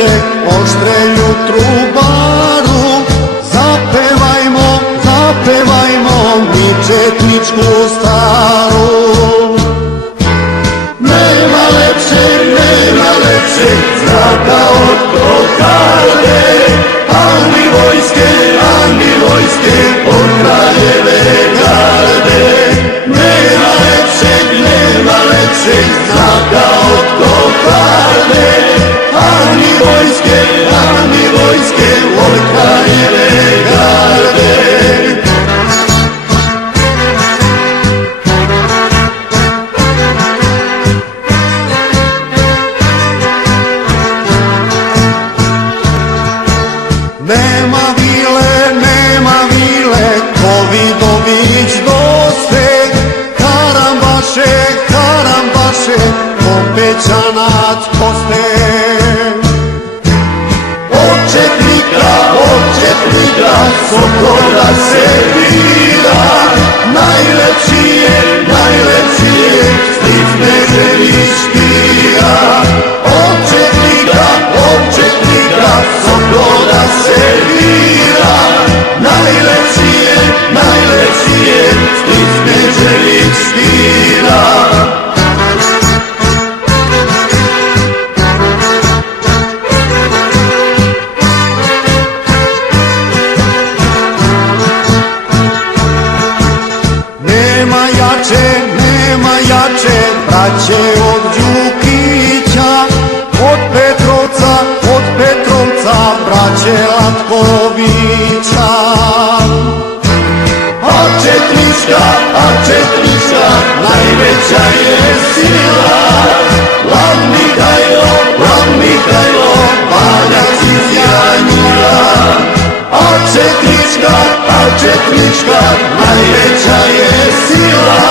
se oštreju trubaru, zapevajmo, zapevajmo mi četničku staru. Nema lepšeg zraka od kokarde, ani vojske od kraljeve garde. Nema lepšeg zraka od kokarde, ani vojske od kraljeve garde. Nema vile, Kovidović doste, karambaše, Popećanac poste. Od četnika, Sokola se vira, najlepši je, Stric Knežević pira. Od četnika, Sokola se vira, najlepši je, Stric Knežević pira. Nema jače, braće od Đukića, od Petrovca, braće Latkovića. A četnička, najveća je sila, Lav Mihajlo, Banjac iz Janjila. A četnička, najveća je sila,